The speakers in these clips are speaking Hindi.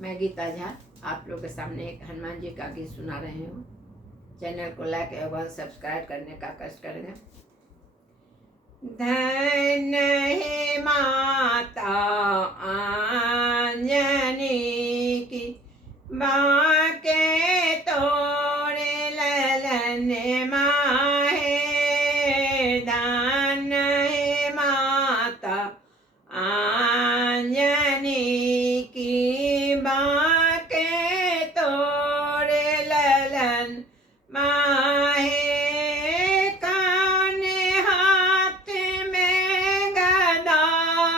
मैं गीता झा आप लोग के सामने एक हनुमान जी का गीत सुना रही हूँ। चैनल को लाइक एवं सब्सक्राइब करने का कष्ट करेंगे। धन हे माता आंजनी की, बाके तोरे ललन माहे। धन हे माता आंजनी की, बाके तोरे ललन माहे। काने हाथ में गदा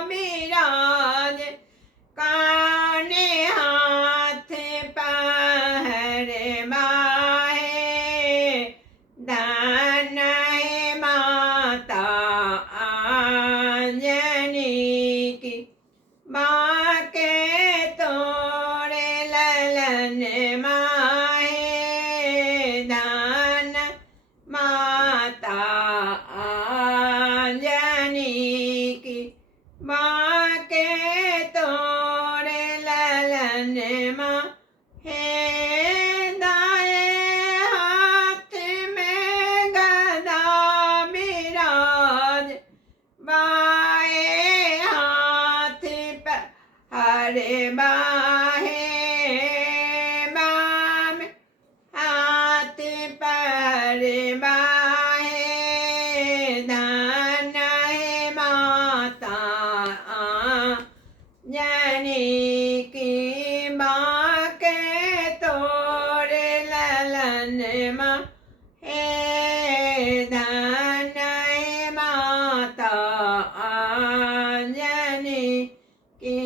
बिराज, काने हाथ पहर माहे। धन हे माता आंजनी की, बाके तोरे ललन माहे। धन माता आंजनी की, बाके तोरे ललन माहे। दाएं हाथ में गदा बिराज, बाएं हाथ पर हरे बाहे। बाम हाथ पर बाहे। धन हे माता आंजनी की, बाके तोरे ललन माहे। धन हे माता आंजनी की,